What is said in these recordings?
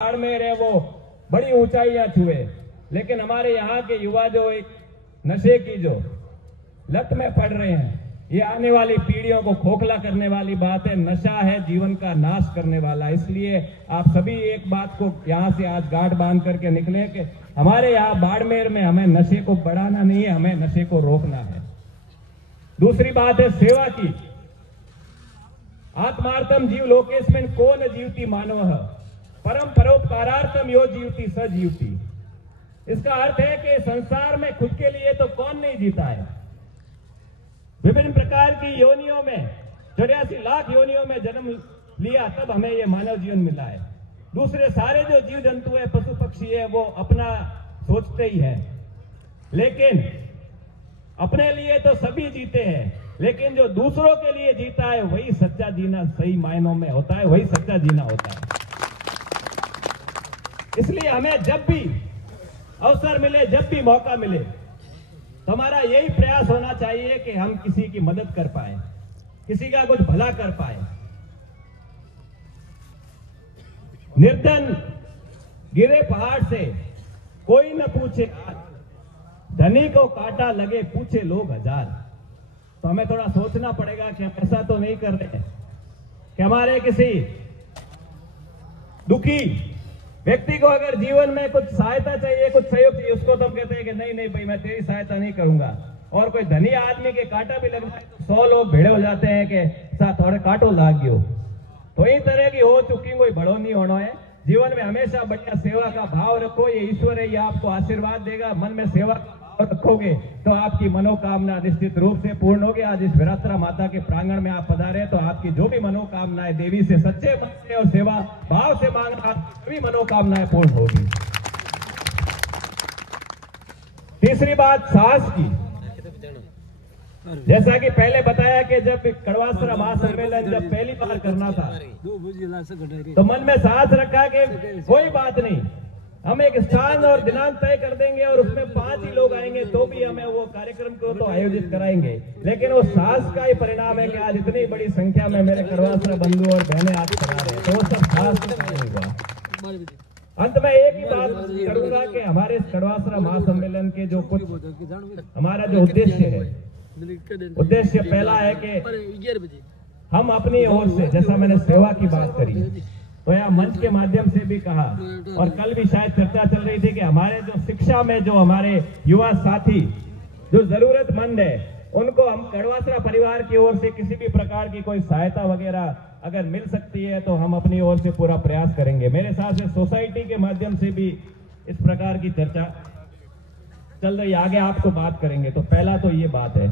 बाड़मेर है वो बड़ी ऊंचाइयां छुए, लेकिन हमारे यहाँ के युवा जो एक नशे की जो लत में पड़ रहे हैं, ये आने वाली पीढ़ियों को खोखला करने वाली बात है। नशा है जीवन का नाश करने वाला। इसलिए आप सभी एक बात को यहाँ से आज गांठ बांध करके निकले कि हमारे यहाँ बाड़मेर में हमें नशे को बढ़ाना नहीं है, हमें नशे को रोकना है। दूसरी बात है सेवा की। आत्मार्थम जीव लोकेस्मिन् को न जीवति मानवः परम परोपकारार्थम यो जीवति स जीवति। इसका अर्थ है कि संसार में खुद के लिए तो कौन नहीं जीता है। विभिन्न प्रकार की योनियों में 84 लाख योनियों में जन्म लिया, तब हमें यह मानव जीवन मिला है। दूसरे सारे जो जीव जंतु है, पशु पक्षी है, वो अपना सोचते ही है, लेकिन अपने लिए तो सभी जीते हैं, लेकिन जो दूसरों के लिए जीता है वही सच्चा जीना सही मायनों में होता है, वही सच्चा जीना होता है। इसलिए हमें जब भी अवसर मिले, जब भी मौका मिले, तो हमारा यही प्रयास होना चाहिए कि हम किसी की मदद कर पाए, किसी का कुछ भला कर पाए। निर्धन गिरे पहाड़ से कोई न पूछे, धनी को कांटा लगे पूछे लोग हजार। तो हमें थोड़ा सोचना पड़ेगा कि हम ऐसा तो नहीं कर रहे कि हमारे किसी दुखी व्यक्ति को अगर जीवन में कुछ सहायता चाहिए, कुछ सहयोग चाहिए, उसको तो हम कहते हैं कि नहीं नहीं भाई मैं तेरी सहायता नहीं करूंगा। और कोई धनी आदमी के कांटा भी लग जाए तो 100 लोग भिड़े हो जाते हैं कि साथ थोड़े कांटो लाग गयो। तो इस तरह की हो चुकी कोई बड़ो नहीं होना है। जीवन में हमेशा बढ़िया सेवा का भाव रखो, ये ईश्वर है, ये आपको आशीर्वाद देगा। मन में सेवा का भाव रखोगे तो आपकी मनोकामना निश्चित रूप से पूर्ण होगी। आज इस विरात्रा माता के प्रांगण में आप पधारे तो आपकी जो भी मनोकामनाएं देवी से सच्चे मन से और सेवा भाव से मांगना, सभी मनोकामनाएं पूर्ण होगी। तीसरी बात साहस की। जैसा कि पहले बताया कि जब कड़वासरा महासम्मेलन जब पहली बार करना था तो मन में साहस रखा कि कोई बात नहीं, हम एक स्थान और दिनांक तय कर देंगे और उसमें 5 ही लोग आएंगे तो भी हमें वो कार्यक्रम को तो आयोजित कराएंगे। लेकिन वो साहस का ही परिणाम है कि आज इतनी बड़ी संख्या में मेरे कड़वासरा बंधु और बहनें आज करा रहे हैं, तो वो सब साहस नहीं हुआ। अंत में एक ही बात करूंगा कि हमारे इस कड़वासरा महासम्मेलन के जो कुछ हमारा जो उद्देश्य है, उद्देश्य पहला है कि हम अपनी ओर से, जैसा मैंने सेवा की बात करी तो यह मंच के माध्यम से भी कहा और कल भी शायद चर्चा चल रही थी कि हमारे जो शिक्षा में जो हमारे युवा साथी जो जरूरतमंद है, उनको हम कड़वासरा परिवार की ओर से किसी भी प्रकार की कोई सहायता वगैरह अगर मिल सकती है तो हम अपनी ओर से पूरा प्रयास करेंगे। मेरे साथ से सोसाइटी के माध्यम से भी इस प्रकार की चर्चा चल रही, आगे आपको बात करेंगे। तो पहला तो ये बात है।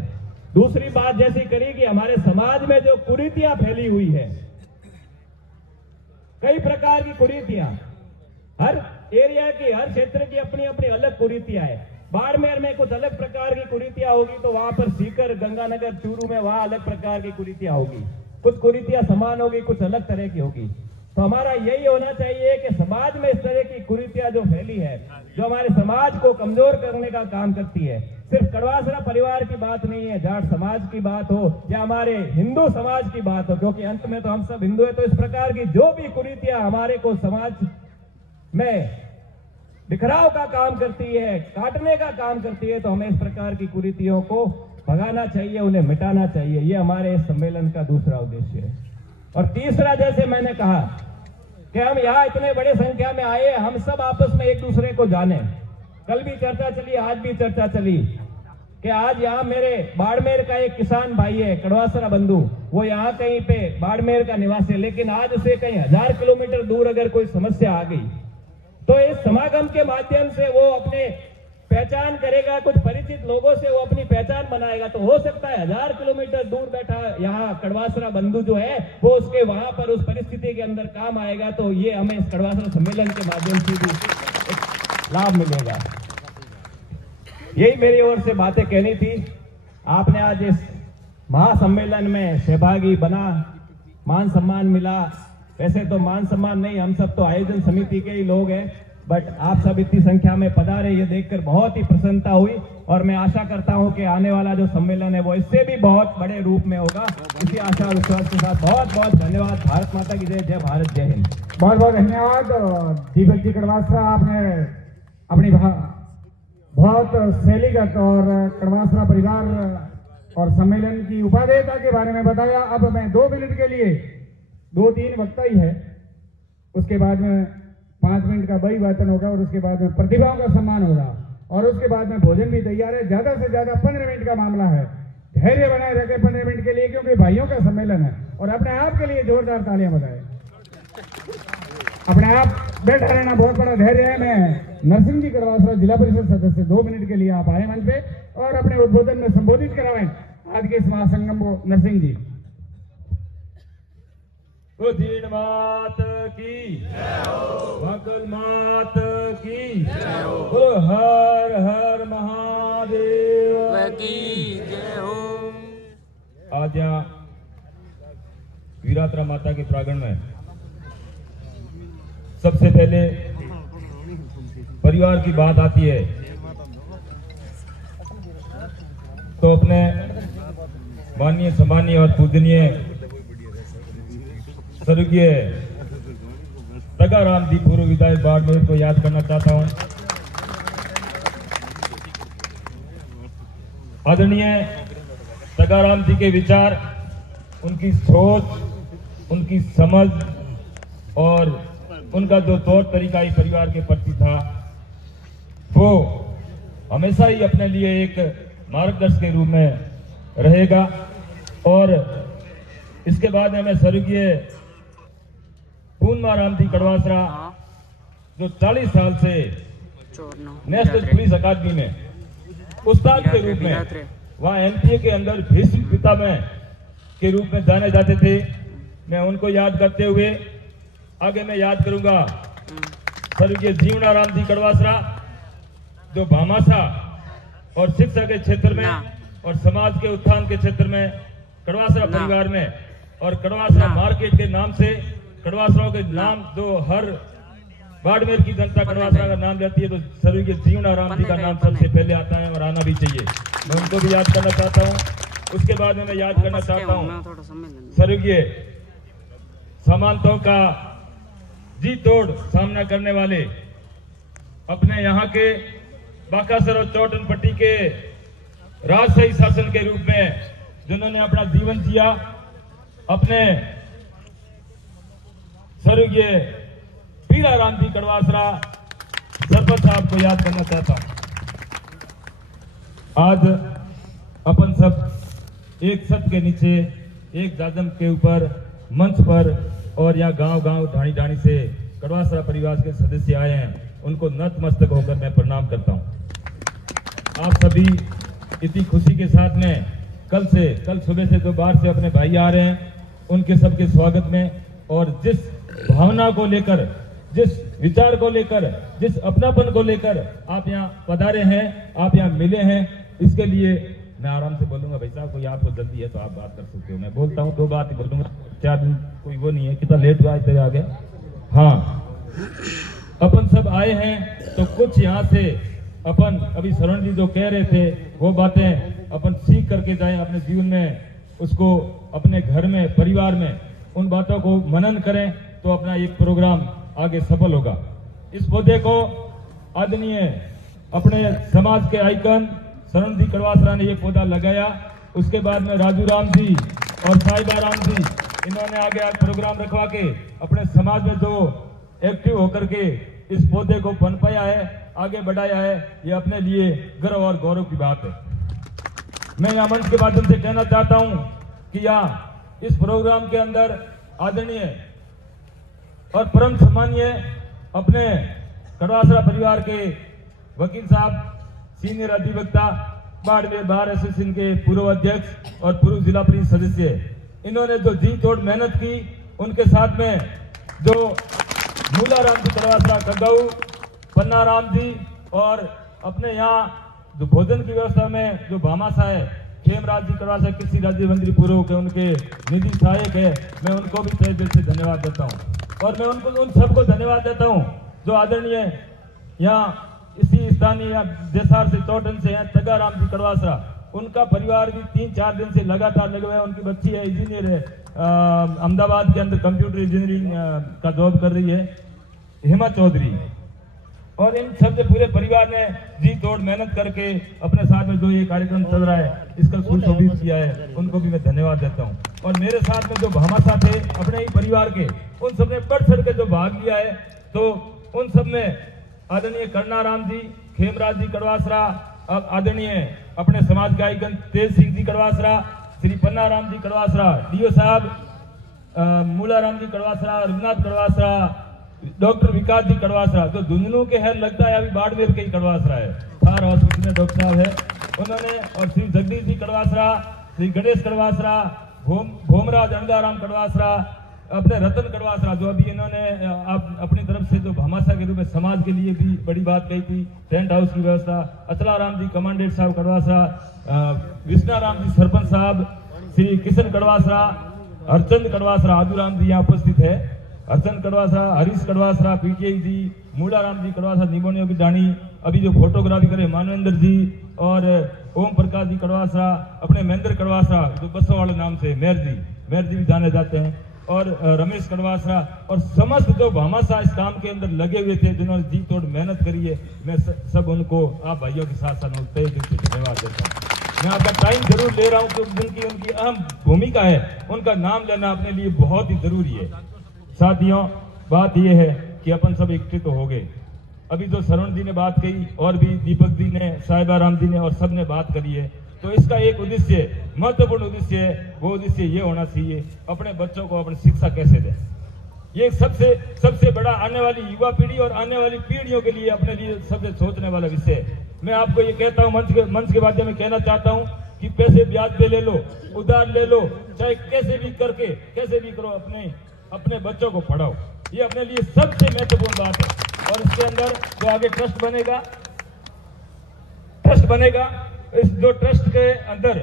दूसरी बात जैसी करी कि हमारे समाज में जो कुरीतियां फैली हुई है, कई प्रकार की कुरीतियां, हर एरिया की, हर क्षेत्र की अपनी अपनी अलग कुरीतियां है। बाड़मेर में कुछ अलग प्रकार की कुरीतियां होगी तो वहां पर सीकर, गंगानगर, चूरू में वहां अलग प्रकार की कुरीतियां होगी। कुछ कुरीतियां समान होगी, कुछ अलग तरह की होगी। तो हमारा यही होना चाहिए कि समाज में इस तरह की कुरीतियां जो फैली है, जो हमारे समाज को कमजोर करने का काम करती है, सिर्फ कड़वासरा परिवार की बात नहीं है, जाट समाज की बात हो या हमारे हिंदू समाज की बात हो, क्योंकि अंत में तो हम सब हिंदू है। तो इस प्रकार की जो भी कुरीतियां हमारे को समाज में बिखराव का काम करती है, काटने का काम करती है, तो हमें इस प्रकार की कुरीतियों को भगाना चाहिए, उन्हें मिटाना चाहिए। ये हमारे इस सम्मेलन का दूसरा उद्देश्य है। और तीसरा, जैसे मैंने कहा कि हम यहाँ इतने बड़े संख्या में आए, हम सब आपस में एक दूसरे को जाने। कल भी चर्चा चली, आज भी चर्चा चली कि आज यहाँ मेरे बाड़मेर का एक किसान भाई है, कड़वासरा बंधु, वो यहाँ कहीं पे बाड़मेर का निवासी है, लेकिन आज उसे कहीं 1000 किलोमीटर दूर अगर कोई समस्या आ गई तो इस समागम के माध्यम से वो अपने पहचान करेगा, कुछ परिचित लोगों से वो अपनी पहचान बनाएगा। तो हो सकता है 1000 किलोमीटर दूर बैठा यहाँ कड़वासरा बंधु जो है वो उसके वहां पर उस परिस्थिति के अंदर काम आएगा। तो ये हमें इस कड़वासरा सम्मेलन के माध्यम से भी लाभ मिलेगा। यही मेरी ओर से बातें कहनी थी। आपने आज इस महासम्मेलन में सहभागी बना, मान सम्मान मिला। वैसे तो मान सम्मान नहीं, हम सब तो आयोजन समिति के ही लोग हैं, बट आप सब इतनी संख्या में पधारे, ये देखकर बहुत ही प्रसन्नता हुई और मैं आशा करता हूं कि आने वाला जो सम्मेलन है वो इससे भी बहुत बड़े रूप में होगा। इसी आशा विश्वास के साथ बहुत बहुत धन्यवाद। भारत माता की जय। जय भारत, जय हिंद। बहुत बहुत धन्यवाद दीपक जी कड़वासरा, आपने अपनी बहुत शैलीगत और कड़वासरा परिवार और सम्मेलन की उपादेयता के बारे में बताया। अब मैं 2 मिनट के लिए 2-3 वक्ता ही है, उसके बाद में 5 मिनट का बही वाचन होगा और उसके बाद में प्रतिभाओं का सम्मान होगा और उसके बाद में भोजन भी तैयार है। ज्यादा से ज्यादा 15 मिनट का मामला है, धैर्य बनाए रखें 15 मिनट के लिए, क्योंकि भाइयों का सम्मेलन है। और अपने आप के लिए जोरदार तालियां बजाएं। अपने आप बैठा रहना बहुत बड़ा धैर्य है। मैं नरसिंह जी कड़वासरा, जिला परिषद सदस्य, 2 मिनट के लिए आप आए मंच पे और अपने उद्बोधन में संबोधित करावें आज के इस महासंगम को। नरसिंह जी। उदीन मात की भगल मात की बोलो, हर हर महादेव की जय हो। आज यहाँ वीरात्रा माता के प्रांगण में सबसे पहले परिवार की बात आती है तो अपने माननीय सम्मानीय और पूजनीय स्वर्गीय तगाराम जी पूर्व विधायक बाड़मेर को याद करना चाहता हूं। आदरणीय तगाराम जी के विचार, उनकी सोच, उनकी समझ और उनका जो तौर तरीका इस परिवार के प्रति था वो हमेशा ही अपने लिए एक मार्गदर्शक के रूप में रहेगा। और इसके बाद में मैं स्वर्गीय पूर्णमाराम जी कड़वासरा, जो 40 साल से नेशनल पुलिस अकादमी में उस्ताद के रूप में, वहां एनपीए के अंदर भीष्म पितामह के रूप में जाने जाते थे, मैं उनको याद करते हुए आगे मैं याद करूंगा स्वर्गीय जीवनाराम जी कड़वासरा, जो भामाशाह और शिक्षा के क्षेत्र में और समाज के उत्थान के क्षेत्र में कड़वासरा परिवार में और कड़वासरा मार्केट के नाम से, कड़वासराओं के नाम जो हर बाड़मेर की जनता कड़वासरा का नाम लेती है, तो स्वर्गीय जीवनाराम जी का नाम सबसे पहले आता है और आना भी चाहिए। मैं उनको भी याद करना चाहता हूँ। उसके बाद में मैं याद करना चाहता हूँ स्वर्गीय समानताओं का जी तोड़ सामना करने वाले, अपने यहाँ के बाकासर और चौटनपट्टी के राजशाही शासन के रूप में जिन्होंने अपना जीवन जिया, अपने स्वर्गीय पीराराम जी कड़वासरा सरपंच साहब को याद करना चाहता हूं। आज अपन सब एक छत के नीचे, एक जाजम के ऊपर, मंच पर और या गांव-गांव, ढाणी-ढाणी से कड़वासरा परिवार के सदस्य आए हैं, उनको नतमस्तक होकर मैं प्रणाम करता हूं। आप सभी इतनी खुशी के साथ में कल सुबह से जो बाहर से अपने भाई आ रहे हैं, उनके सबके स्वागत में, और जिस भावना को लेकर, जिस विचार को लेकर, जिस अपनापन को लेकर आप यहाँ पधारे हैं, आप यहाँ मिले हैं, इसके लिए मैं आराम से बोलूंगा। भाई साहब, कोई आपको जल्दी है तो आप बात कर सकते हो, मैं बोलता हूँ 2 बात ही बोलूंगा, 4 दिन कोई वो नहीं है। कितना लेट हुआ तेरे आगे। हाँ, अपन सब आए हैं तो कुछ यहाँ से अपन, अभी शरण जी जो कह रहे थे वो बातें अपन सीख करके जाएं, अपने जीवन में उसको, अपने घर में, परिवार में उन बातों को मनन करें तो अपना एक प्रोग्राम आगे सफल होगा। इस पौधे को आदरणीय अपने समाज के आइकन शरण जी कड़वासरा ने ये पौधा लगाया। उसके बाद में राजू राम जी और साहिबा राम जी, इन्होंने आगे आज प्रोग्राम रखवा के अपने समाज में जो एक्टिव होकर के इस पौधे को पनपाया है, आगे बढ़ाया है, ये अपने लिए गर्व और गौरव की बात है। मैं यहाँ मंच के माध्यम से कहना चाहता हूँ कि यहाँ इस प्रोग्राम के अंदर आदरणीय और परम सम्मानीय अपने कड़वासरा परिवार के वकील साहब, सीनियर अधिवक्ता, बाड़मेर बार एसोसिएशन के पूर्व अध्यक्ष और पूर्व जिला परिषद सदस्य, इन्होंने जो जी तोड़ मेहनत की, उनके साथ में जो मूलाराम जी कड़वासरा, कगाऊ, पन्नाराम जी और अपने यहाँ जो भोजन की व्यवस्था में जो भामाशाह है खेमराज जी कड़वासरा, कृषि राज्य मंत्री पूर्व के, उनके निधि सहायक है, मैं उनको भी तहे दिल से धन्यवाद देता हूँ। और मैं उन सबको धन्यवाद देता हूँ जो आदरणीय यहाँ इसी स्थानीय देसार से चौटन से हैं तगाराम जी कड़वासरा, उनका परिवार भी 3-4 दिन से लगातार लगे हुए हैं। उनकी बच्ची है इंजीनियर है, अहमदाबाद के अंदर कंप्यूटर इंजीनियरिंग का जॉब कर रही है, हेमा चौधरी। और इन सब पूरे परिवार ने जी तोड़ मेहनत करके अपने साथ में जो ये कार्यक्रम चल रहा है इसका सुशोभित किया है, उनको भी मैं धन्यवाद देता हूँ। और मेरे साथ में जो भामाशाह थे अपने ही परिवार के, उन सब ने बढ़ चढ़ के जो भाग लिया है, तो उन सब में आदरणीय कर्णाराम जी, खेमराज जी कड़वासरा, आदरणीय अपने समाज के आइकन तेज सिंह जी कड़वासरा, श्री पन्नाराम जी कड़वासरा, डीओ साहब मूलाराम जी कड़वासरा, रघुनाथ कड़वासरा, डॉक्टर विकास जी कड़वासरा, जो झुंझुनू के है लगता है अभी बाड़मेर के ही कड़वासरा है, थार हॉस्पिटल में डॉक्टर साहब है उन्होंने, और श्री जगदीश जी कड़वासरा, श्री गणेश कड़वासरा, भोमराज अंडाराम कड़वासरा, अपने रतन कड़वासरा, जो अभी इन्होंने अपनी तरफ से जो भामाशाह के रूप में समाज के लिए भी बड़ी बात कही थी, टेंट हाउस की व्यवस्था, अचलाराम जी कमांडेंट साहब कड़वासरा, विष्णाराम जी सरपंच साहब, श्री किशन कड़वासरा, हरचंद कड़वासरा, आदूराम जी यहाँ उपस्थित है, हरचंद कड़वासरा, हरीश कड़वासरा, पीटीआई जी, मूलाराम जी कड़वासरा, निमोनियों की डाणी, अभी जो फोटोग्राफी करे मानवेंद्र जी, और ओम प्रकाश जी कड़वासरा, अपने महेंद्र कड़वासरा जो बसों वाले नाम से मेयर जी भी जाने जाते हैं, और रमेश कड़वासरा, और समस्त जो भामाशाह इस काम के अंदर लगे हुए थे, जिन्होंने जी तोड़ मेहनत करी है, मैं सब उनको आप भाइयों के साथ साथ तहे दिल से धन्यवाद देता हूँ। मैं आपका टाइम जरूर ले रहा हूँ क्योंकि उनकी अहम भूमिका है, उनका नाम लेना अपने लिए बहुत ही जरूरी है। साथियों, बात यह है कि अपन सब एकत्रित तो हो गए। अभी जो शरण जी ने बात कही और भी दीपक जी ने, साहिबा राम जी ने और सब ने बात करी है, तो इसका एक उद्देश्य, महत्वपूर्ण उद्देश्य है, वो उद्देश्य ये होना चाहिए अपने बच्चों को अपनी शिक्षा कैसे दें। ये सबसे बड़ा आने वाली युवा पीढ़ी और आने वाली पीढ़ियों के लिए अपने लिए सबसे सोचने वाला विषय है। मैं आपको ये कहता हूँ, मंच के माध्यम में कहना चाहता हूँ कि पैसे ब्याज पे ले लो, उधार ले लो, चाहे कैसे भी करके कैसे भी करो, अपने बच्चों को पढ़ाओ। ये अपने लिए सबसे महत्वपूर्ण बात है। और इसके अंदर जो आगे ट्रस्ट बनेगा, इस जो ट्रस्ट के अंदर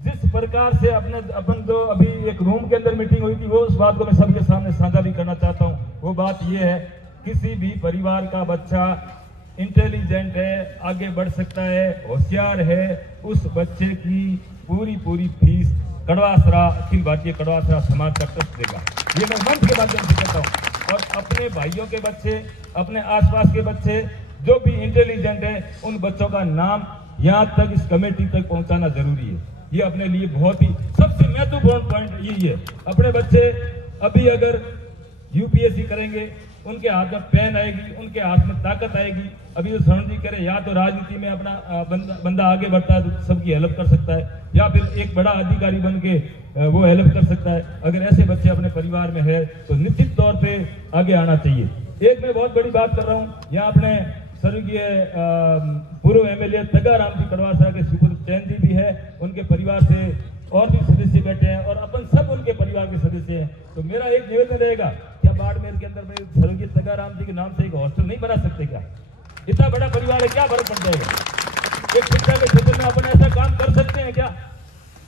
जिस प्रकार से अपन जो अभी एक रूम के अंदर मीटिंग हुई थी, वो उस बात को मैं सबके सामने साझा भी करना चाहता हूँ। वो बात ये है, किसी भी परिवार का बच्चा इंटेलिजेंट है, आगे बढ़ सकता है, होशियार है, उस बच्चे की पूरी फीस कड़वासरा, अखिल भारतीय कड़वासरा समाज का ट्रस्ट देगा। ये मैं मंच के माध्यम से कहता हूँ। और अपने भाइयों के बच्चे, अपने आसपास के बच्चे जो भी इंटेलिजेंट है, उन बच्चों का नाम यहाँ तक इस कमेटी तक पहुँचाना जरूरी है। ये अपने लिए बहुत ही सबसे महत्वपूर्ण पॉइंट यही है। अपने बच्चे अभी अगर यूपीएससी करेंगे, उनके हाथ में पेन आएगी, उनके हाथ में ताकत आएगी। अभी जो शरण जी करे, या तो राजनीति में अपना बंदा आगे बढ़ता है तो सबकी हेल्प कर सकता है, या फिर एक बड़ा अधिकारी बन के वो हेल्प कर सकता है। अगर ऐसे बच्चे अपने परिवार में है तो निश्चित तौर पे आगे आना चाहिए। एक मैं बहुत बड़ी बात कर रहा हूँ, यहाँ अपने स्वर्गीय पूर्व एमएलए तगाराम जी कड़वासरा के सुपुत्र चैन जी भी है, उनके परिवार से और भी सदस्य बैठे हैं और अपन सब उनके परिवार के सदस्य हैं। तो मेरा एक निवेदन रहेगा, क्या बाड़मेर के अंदर में स्वर्गीय तगाराम जी के नाम से एक हॉस्टल नहीं बना सकते क्या? इतना बड़ा परिवार है, क्या फर्क पड़ जाएगा? एक शिक्षा के क्षेत्र में अपन ऐसा काम कर सकते हैं क्या?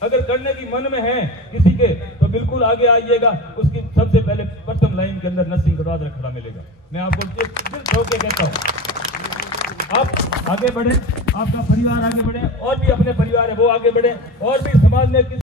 अगर करने की मन में है किसी के तो बिल्कुल आगे आइएगा। उसकी सबसे पहले प्रथम लाइन के अंदर नरसिंह कड़वासरा खड़ा मिलेगा। मैं आपको दिल ठोक के कहता हूँ, आप आगे बढ़े, आपका परिवार आगे बढ़े, और भी अपने परिवार है वो आगे बढ़े, और भी समाज में